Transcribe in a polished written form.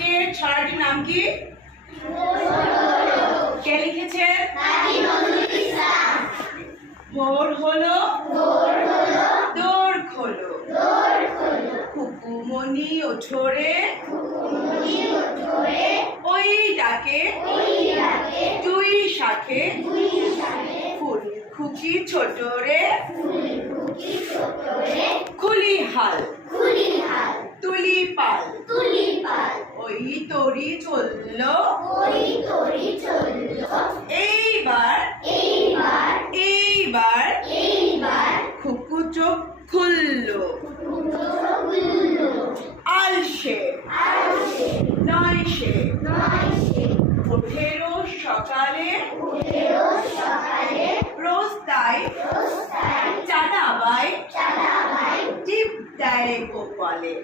আজকের ছড়াটির নাম কি? কে লিখেছেন? ভোর হলো দোর খোলো, খুকুমনি ওঠো রে, ওই ডাকে দুই শাখে, ফুল খুকি ছোট রে, খুলি হাল তুলি পাল, ওই তরি চললো, এইবার খুকু চোখ খুললো, আলসে নয় সে, ওঠেরো সকালে, রোজ তাই চাঁদা বাই, টিপ দেয় কপালে।